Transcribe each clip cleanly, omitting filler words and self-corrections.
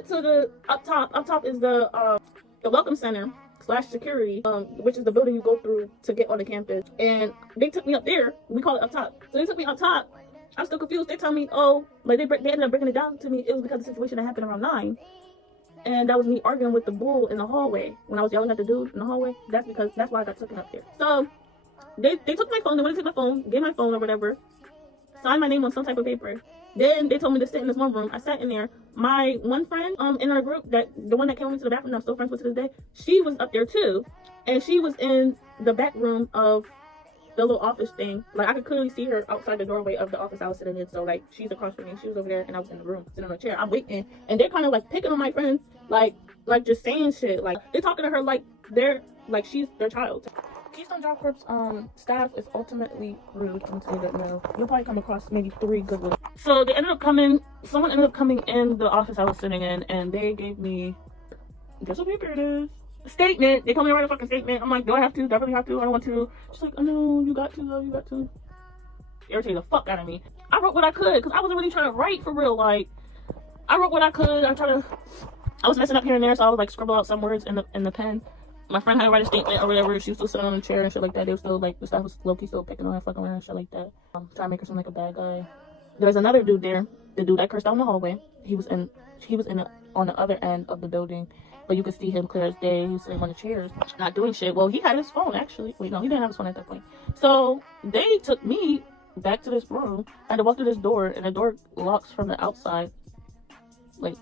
went to the up top. Up top is the welcome center / security, which is the building you go through to get on the campus. And they took me up there. We call it up top. So they took me up top. I'm still confused. They tell me, oh, like they ended up breaking it down to me. It was because the situation that happened around 9. And that was me arguing with the bull in the hallway when I was yelling at the dude in the hallway. That's why I got taken up there. So they took my phone. They wanted to take my phone, gave my phone or whatever, signed my name on some type of paper. Then they told me to sit in this one room. I sat in there. My one friend in our group, the one that came into the bathroom, I'm still friends with to this day, she was up there too. And she was in the back room of the little office thing. Like, I could clearly see her outside the doorway of the office I was sitting in. So, like, she's across from me. She was over there, and I was in the room, sitting on a chair. I'm waiting. And they're kind of, like, picking on my friend, like just saying shit. Like, they're talking to her like she's their child. Keystone Job Corps staff is ultimately rude. I'm telling you that now. You'll probably come across maybe 3 good ones. So someone ended up coming in the office I was sitting in, and they gave me, guess what paper it is? A statement. They told me to write a fucking statement. I'm like, do I have to? Do I really have to? I don't want to. She's like, oh no, you got to though, you got to. Irritated the fuck out of me. I wrote what I could, because I wasn't really trying to write for real. Like, I wrote what I could. I was messing up here and there, so I was like scribble out some words in the pen. My friend had to write a statement or whatever. She was still sitting on the chair and shit like that. They were still like, the staff was low-key still picking on her, fucking around and shit like that. Trying to make her seem like a bad guy. There's another dude there. The dude that cursed out in the hallway. He was on the other end of the building, but you could see him clear as day. He was sitting on the chairs, not doing shit. Well, he had his phone actually. Wait, no, he didn't have his phone at that point. So they took me back to this room. I had to walk through this door, and the door locks from the outside. Like,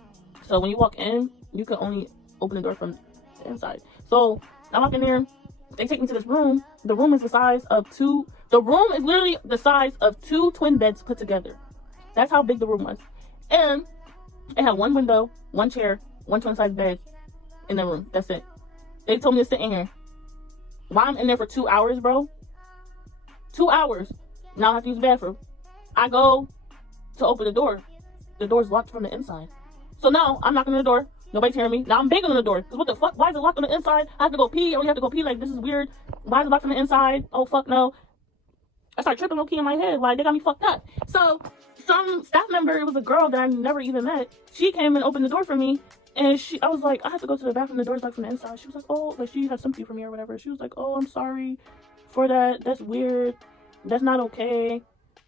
so when you walk in, you can only open the door from the inside. So I walk in there, they take me to this room. The room is literally the size of 2 twin beds put together. That's how big the room was. And it had 1 window, 1 chair, 1 twin size bed in the room. That's it. They told me to sit in here. Why I'm in there for 2 hours, bro? 2 hours. Now I have to use the bathroom. I go to open the door. The door's locked from the inside. So now I'm knocking on the door. Nobody's hearing me. Now I'm banging on the door. Cause what the fuck? Why is it locked on the inside? I have to go pee. I really have to go pee. Like, this is weird. Why is it locked on the inside? Oh fuck no. I started tripping low-key in my head. Like, they got me fucked up. So some staff member, it was a girl that I never even met. She came and opened the door for me. And I was like, I have to go to the bathroom. The door's locked from the inside. She was like, oh, like she had sympathy for me or whatever. She was like, oh, I'm sorry for that. That's weird. That's not okay.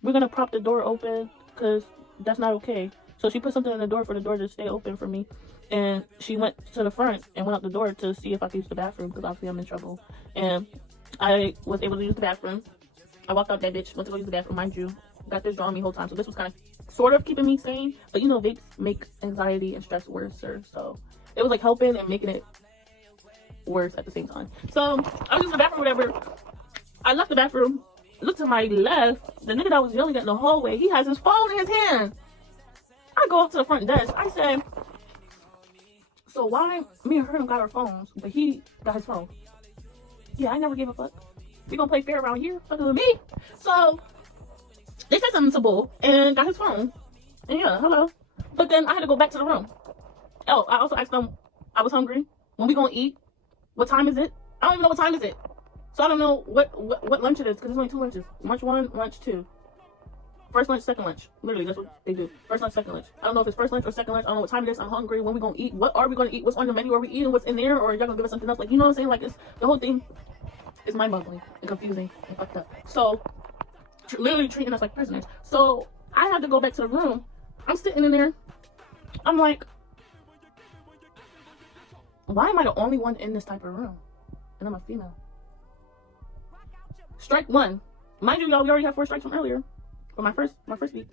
We're gonna prop the door open because that's not okay. So she put something on the door for the door to stay open for me. And she went to the front and went out the door to see if I could use the bathroom, because obviously I'm in trouble. And I was able to use the bathroom. I walked out that bitch, went to go use the bathroom, mind you. Got this drawing me the whole time. So this was kind of sort of keeping me sane. But you know, vapes make anxiety and stress worse. So it was like helping and making it worse at the same time. So I was using the bathroom, whatever. I left the bathroom, looked to my left. The nigga that was yelling at in the hallway, he has his phone in his hand. I go up to the front desk. I said, so why me and her got our phones, but he got his phone? Yeah, I never gave a fuck. We gonna play fair around here, fucking with me. So they said something to Bull and got his phone. And yeah, hello. But then I had to go back to the room. Oh, I also asked them, I was hungry. When we gonna eat? What time is it? I don't even know what time is it. So I don't know what lunch it is, because there's only 2 lunches. Lunch 1, lunch 2. First lunch, second lunch. Literally, that's what they do. First lunch, second lunch. I don't know if it's first lunch or second lunch. I don't know what time it is. I'm hungry. When we gonna eat? What are we gonna eat? What's on the menu? Are we eating what's in there? Or are y'all gonna give us something else? Like, you know what I'm saying? Like, the whole thing is mind-boggling and confusing and fucked up. So, literally treating us like prisoners. So, I had to go back to the room. I'm sitting in there. I'm like, why am I the only one in this type of room? And I'm a female. Strike 1. Mind you, y'all, we already have 4 strikes from earlier. For my first week.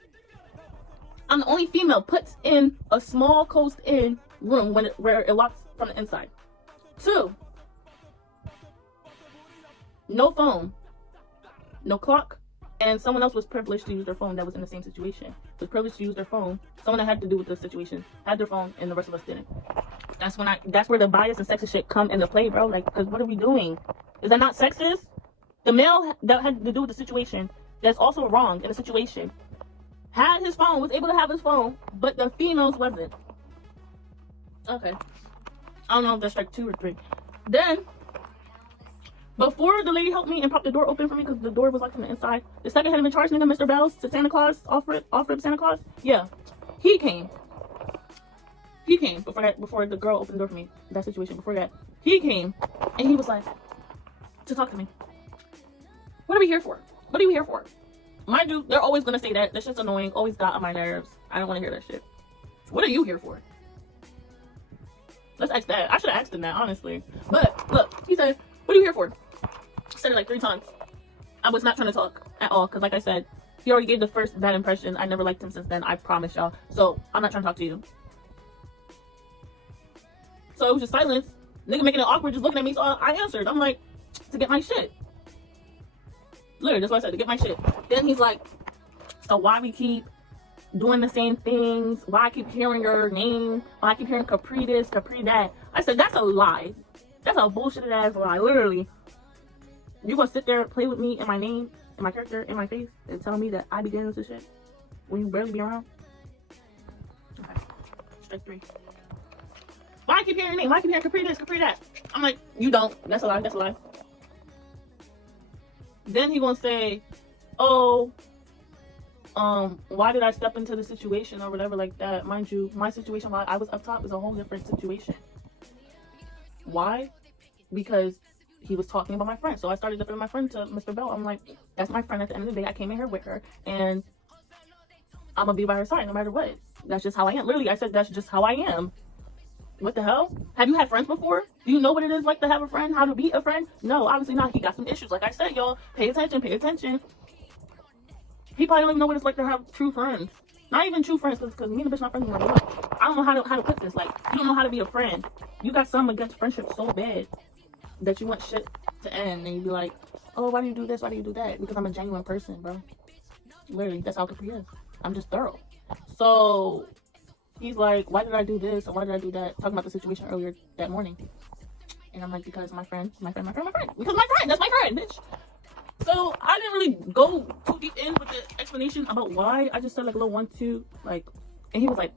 I'm the only female put in a small closed-in room where it locks from the inside. 2, no phone, no clock, and someone else was privileged to use their phone that was in the same situation. Was privileged to use their phone. Someone that had to do with the situation had their phone, and the rest of us didn't. That's where the bias and sexist shit come into play, bro. Like, because what are we doing? Is that not sexist? The male that had to do with the situation, that's also wrong in the situation, had his phone, was able to have his phone, but the females wasn't. Okay. I don't know if that's strike 2 or 3. Then, before the lady helped me and propped the door open for me because the door was locked from the inside, the second head of in charge nigga, Mr. Bells, to Santa Claus, off-rip Santa Claus, yeah, he came. He came before the girl opened the door for me. That situation before that, he came and he was like to talk to me. What are we here for? What are we here for? Mind you, they're always gonna say that. That's just annoying. Always got on my nerves. I don't want to hear that shit. What are you here for? Let's ask that. I should have asked him that, honestly. But look, he said, "What are you here for?" I said it like 3 times. I was not trying to talk at all because, like I said, he already gave the first bad impression. I never liked him since then. I promise y'all. So I'm not trying to talk to you. So it was just silence. Nigga making it awkward, just looking at me. So I answered. I'm like, to get my shit. Literally, that's what I said, to get my shit. Then he's like, so why we keep doing the same things? Why I keep hearing your name? Why I keep hearing Capri this, Capri that? I said, that's a lie. That's a bullshitted ass lie. Literally. You gonna sit there and play with me and my name and my character in my face and tell me that I be doing this shit when you barely be around? Okay. Strike 3. Why I keep hearing your name? Why I keep hearing Capri this, Capri that? I'm like, you don't. That's a lie. That's a lie. Then he gonna say, oh, why did I step into the situation or whatever like that? Mind you, my situation while I was up top is a whole different situation. Why? Because he was talking about my friend. So I started defending my friend to Mr. Bell. I'm like, that's my friend at the end of the day. I came in here with her and I'm gonna be by her side no matter what. That's just how I am. Literally, I said that's just how I am. What the hell? Have you had friends before? Do you know what it is like to have a friend? How to be a friend? No, obviously not. He got some issues. Like I said, y'all, pay attention, pay attention. He probably don't even know what it's like to have true friends. Not even true friends, because me and the bitch not friends anymore. I don't know how to put this. Like, you don't know how to be a friend. You got something against friendship so bad that you want shit to end. And you be like, oh, why do you do this? Why do you do that? Because I'm a genuine person, bro. Literally, that's how Capri is. I'm just thorough. So he's like, why did I do this? Or why did I do that? Talking about the situation earlier that morning. And I'm like, because my friend. Because my friend. That's my friend, bitch. So I didn't really go too deep in with the explanation about why. I just said like a little 1, 2, like, and he was like,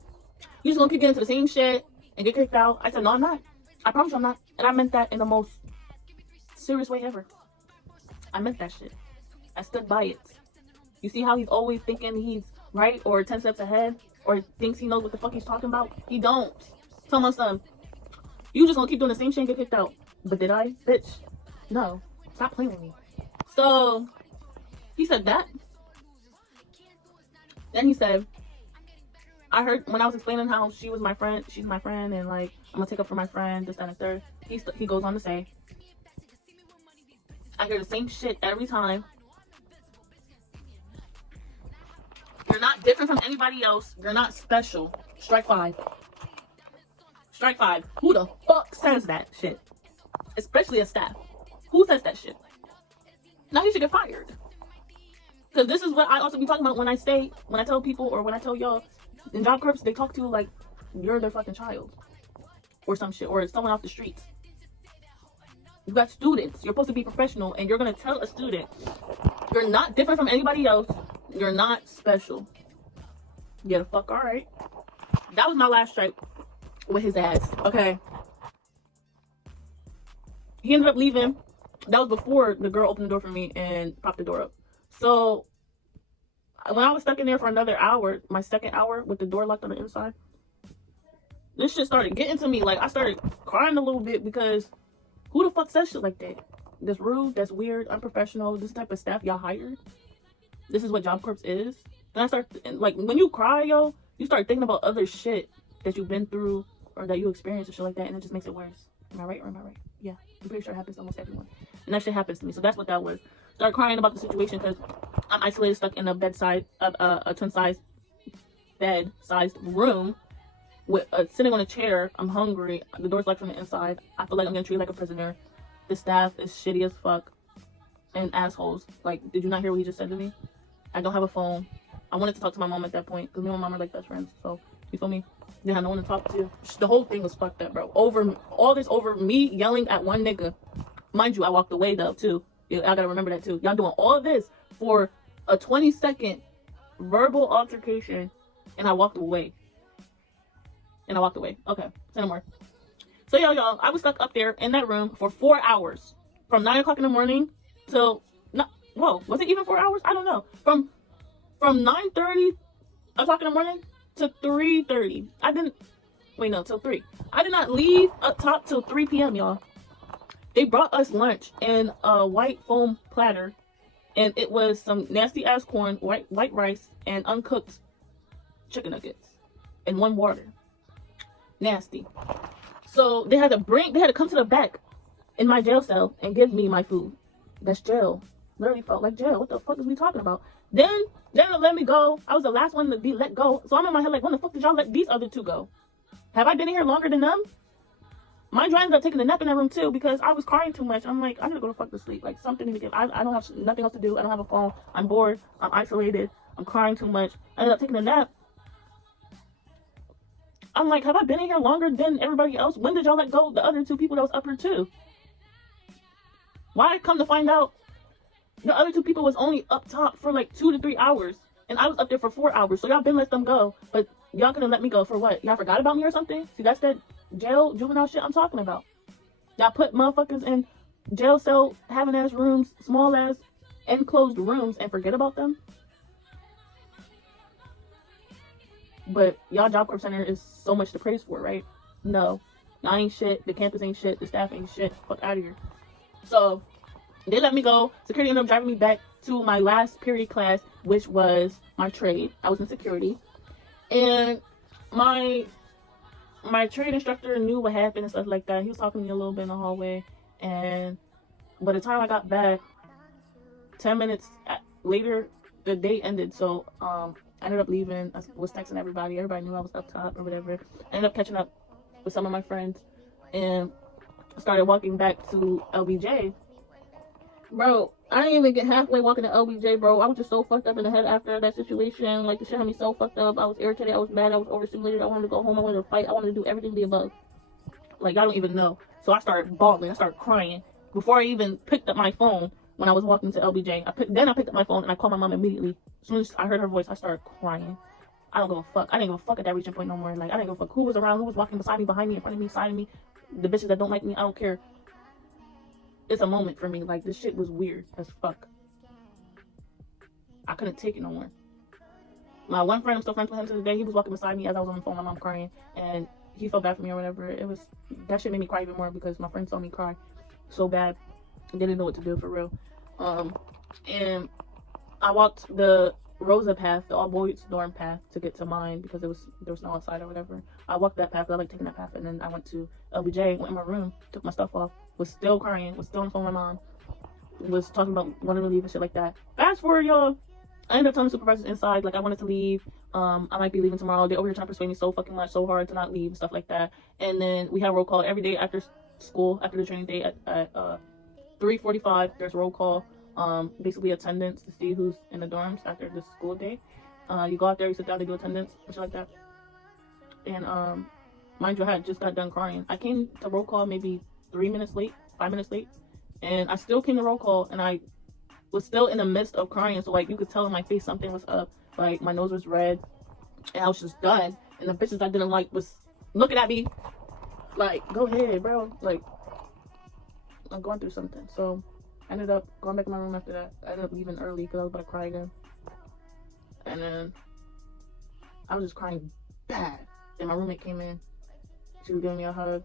you just gonna keep getting into the same shit and get kicked out. I said, no, I'm not. I promise you I'm not. And I meant that in the most serious way ever. I meant that shit. I stood by it. You see how he's always thinking he's right or 10 steps ahead or thinks he knows what the fuck he's talking about? He don't. Tell my son, you just gonna keep doing the same shit and get kicked out. But did I? Bitch, no. Stop playing with me. So he said that. Then he said, I heard when I was explaining how she was my friend, she's my friend, and like I'm gonna take up for my friend, this, that, and the third. He goes on to say, I hear the same shit every time. You're not different from anybody else. You're not special. Strike 5. Strike 5. Who the fuck says that shit? Especially a staff. Who says that shit? Now he should get fired. Because this is what I also be talking about when I tell people or when I tell y'all in job corps, they talk to you like you're their fucking child or some shit, or someone off the streets. You got students. You're supposed to be professional, and you're gonna tell a student you're not different from anybody else. You're not special. Yeah, the fuck, all right. That was my last strike with his ass. Okay. He ended up leaving. That was before the girl opened the door for me and propped the door up. So when I was stuck in there for another hour, my second hour with the door locked on the inside, this shit started getting to me. Like, I started crying a little bit because who the fuck says shit like that? That's rude, that's weird, unprofessional. This type of staff y'all hired? This is what job corps is? Then I start, like, when you cry, yo, you start thinking about other shit that you've been through or that you experienced and shit like that, and it just makes it worse. Am I right or am I right? Yeah, I'm pretty sure it happens to almost everyone. And that shit happens to me. So that's what that was. Start crying about the situation because I'm isolated, stuck in a bedside, a twin-sized bed-sized room with sitting on a chair. I'm hungry. The door's locked from the inside. I feel like I'm getting treated like a prisoner. The staff is shitty as fuck and assholes. Like, did you not hear what he just said to me? I don't have a phone. I wanted to talk to my mom at that point because me and my mom are like best friends. So you feel me? Didn't have no one to talk to. The whole thing was fucked up, bro. All this over me yelling at one nigga. Mind you, I walked away though too. I gotta remember that too. Y'all doing all of this for a 20-second verbal altercation, and I walked away. Okay, say no more. So y'all, I was stuck up there in that room for 4 hours, from 9 o'clock in the morning till was it even 4 hours? I don't know. From 9:30 o'clock in the morning to 3:30. Wait, no, till 3. I did not leave up top till 3 p.m., y'all. They brought us lunch in a white foam platter, and it was some nasty ass corn, white rice, and uncooked chicken nuggets, and 1 water. Nasty. So they had to come to the back in my jail cell and give me my food. That's jail. Literally felt like jail. What the fuck is we talking about? Then they let me go. I was the last one to be let go. So I'm in my head like, when the fuck did y'all let these other 2 go? Have I been in here longer than them? Mind you, I ended up taking a nap in that room too because I was crying too much. I'm like, I need to go to fuck to sleep. Like, something need to give. I don't have nothing else to do. I don't have a phone. I'm bored. I'm isolated. I'm crying too much. I ended up taking a nap. I'm like, have I been in here longer than everybody else? When did y'all let go the other 2 people that was up here too? Why I come to find out the other 2 people was only up top for like 2 to 3 hours. And I was up there for 4 hours. So y'all been let them go. But y'all couldn't let me go for what? Y'all forgot about me or something? See, that's that jail, juvenile shit I'm talking about. Y'all put motherfuckers in jail cell, having ass rooms, small ass, enclosed rooms, and forget about them. But y'all Job Corps Center is so much to praise for, right? No. Y'all ain't shit. The campus ain't shit. The staff ain't shit. Fuck out of here. So they let me go. Security ended up driving me back to my last period class, which was my trade. I was in security. And my trade instructor knew what happened and stuff like that. He was talking to me a little bit in the hallway. And by the time I got back, 10 minutes later, the day ended. So I ended up leaving. I was texting everybody. Everybody knew I was up top or whatever. I ended up catching up with some of my friends and started walking back to LBJ. Bro, I didn't even get halfway walking to LBJ, bro. I was just so fucked up in the head after that situation. Like, the shit had me so fucked up. I was irritated. I was mad. I was overstimulated. I wanted to go home. I wanted to fight. I wanted to do everything the above. Like, I don't even know. So I started bawling. I started crying. Before I even picked up my phone when I was walking to LBJ, I picked up my phone and I called my mom immediately. As soon as I heard her voice, I started crying. I don't give a fuck. I didn't give a fuck at that reaching point no more. Like, I didn't give a fuck who was around, who was walking beside me, behind me, in front of me, side of me. The bitches that don't like me, I don't care. It's a moment for me. Like, this shit was weird as fuck. I couldn't take it no more. My one friend, I'm still friends with him to this day. He was walking beside me as I was on the phone, my mom crying, and he felt bad for me or whatever. That shit made me cry even more because my friend saw me cry so bad. They didn't know what to do for real. And I walked the Rosa path, the all boys dorm path, to get to mine because there was no outside or whatever. I walked that path. I like taking that path, and then I went to LBJ, went in my room, took my stuff off, was still crying, was still on the phone with my mom, was talking about wanting to leave and shit like that. Fast forward, y'all, I ended up telling the supervisors inside, like, I wanted to leave. I might be leaving tomorrow. They're over here trying to persuade me so fucking much, so hard to not leave and stuff like that. And then we had a roll call every day after school, after the training day at 3:45. There's roll call. Basically attendance to see who's in the dorms after the school day. You go out there, you sit down, they do attendance and shit like that. And mind you, I had just got done crying. I came to roll call maybe 5 minutes late, and I still came to roll call, and I was still in the midst of crying. So, like, you could tell in my face something was up. Like, my nose was red, and I was just done. And the bitches I didn't like was looking at me like, go ahead, bro. Like, I'm going through something. So I ended up going back in my room after that. I ended up leaving early because I was about to cry again. And then I was just crying bad. Then my roommate came in. She was giving me a hug.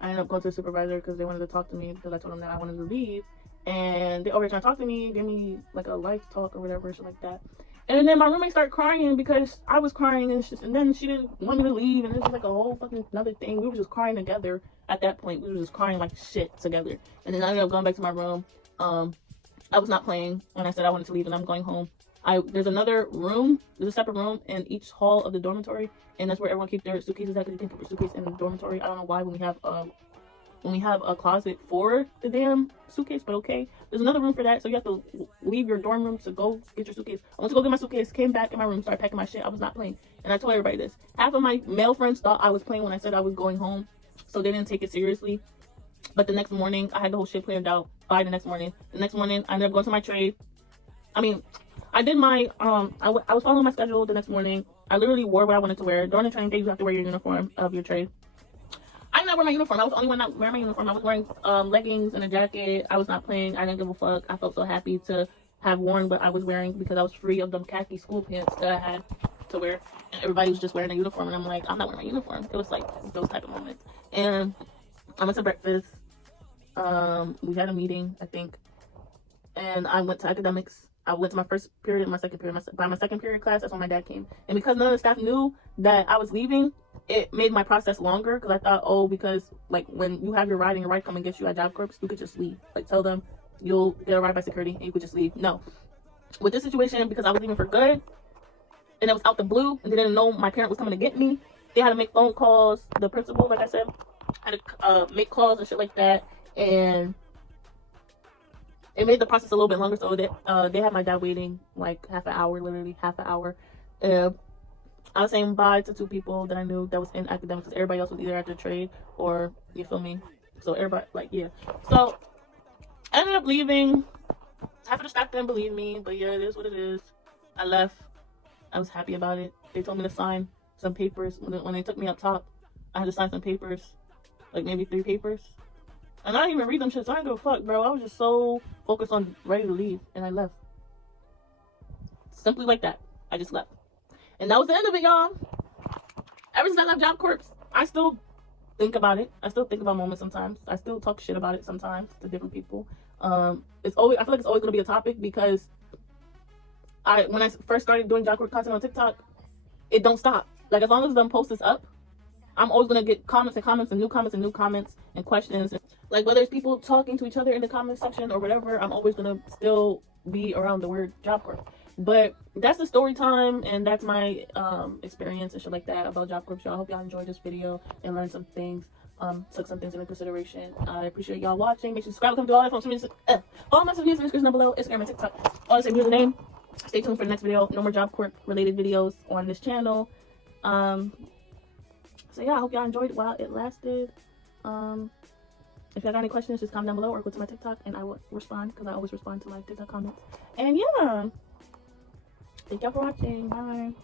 I ended up going to the supervisor because they wanted to talk to me because I told them that I wanted to leave. And they over here trying to talk to me, give me like a life talk or whatever, shit like that. And then my roommate started crying because I was crying, and then she didn't want me to leave, and it was like a whole fucking another thing. We were just crying together at that point. We were just crying like shit together. And then I ended up going back to my room. I was not playing when I said I wanted to leave, and I'm going home. There's another room, there's a separate room in each hall of the dormitory, and that's where everyone keeps their suitcases at, because you can't put your suitcase in the dormitory. I don't know why when we have a closet for the damn suitcase, but okay. There's another room for that, so you have to leave your dorm room to go get your suitcase. I went to go get my suitcase, came back in my room, started packing my shit. I was not playing, and I told everybody this. Half of my male friends thought I was playing when I said I was going home, so they didn't take it seriously. But the next morning, I had the whole shit planned out by the next morning. The next morning, I ended up going to my trade. I did my, I was following my schedule the next morning. I literally wore what I wanted to wear. During the training day, you have to wear your uniform of your trade. I did not wear my uniform. I was the only one not wearing my uniform. I was wearing leggings and a jacket. I was not playing. I didn't give a fuck. I felt so happy to have worn what I was wearing because I was free of them khaki school pants that I had. to wear. And everybody was just wearing a uniform, and I'm like, I'm not wearing my uniform. It was like those type of moments. And I went to breakfast. We had a meeting, I think, and I went to academics. I went to my first period and my second period. By my second period class, that's when my dad came. And because none of the staff knew that I was leaving, it made my process longer, because I thought, oh, because like when you have your ride and your ride come and get you at Job Corps, you could just leave. Like, tell them you'll get a ride by security and you could just leave. No. With this situation, because I was leaving for good and it was out the blue and they didn't know my parent was coming to get me, they had to make phone calls. The principal, like I said, had to make calls and shit like that. And it made the process a little bit longer, so they had my dad waiting like half an hour, literally half an hour. I was saying bye to 2 people that I knew that was in academics, because everybody else was either at the trade or, you feel me? So everybody, like, yeah. So I ended up leaving. Half of the staff didn't believe me, but yeah, it is what it is. I left. I was happy about it. They told me to sign some papers. When they took me up top, I had to sign some papers, like maybe 3 papers. And I didn't even read them shit, so I didn't give a fuck, bro. I was just so focused on ready to leave, and I left. Simply like that. I just left. And that was the end of it, y'all. Ever since I left Job Corps, I still think about it. I still think about moments sometimes. I still talk shit about it sometimes to different people. It's always, I feel like it's always gonna be a topic, because when I first started doing Job Corps content on TikTok, it don't stop. Like, as long as the post is up, I'm always gonna get comments and comments and new comments and new comments and questions. Like, whether it's people talking to each other in the comment section or whatever, I'm always gonna still be around the word Job Corps. But that's the story time, and that's my experience and shit like that about Job Corps, y'all. I hope y'all enjoyed this video and learned some things, took some things into consideration. I appreciate y'all watching. Make sure to subscribe, come to all my social media in the description down below, Instagram and TikTok, all the same username. Stay tuned for the next video. No more Job Corps related videos on this channel. So yeah, I hope y'all enjoyed it while it lasted. If y'all got any questions, just comment down below or go to my TikTok and I will respond, because I always respond to my TikTok comments. And yeah, thank y'all for watching. Bye.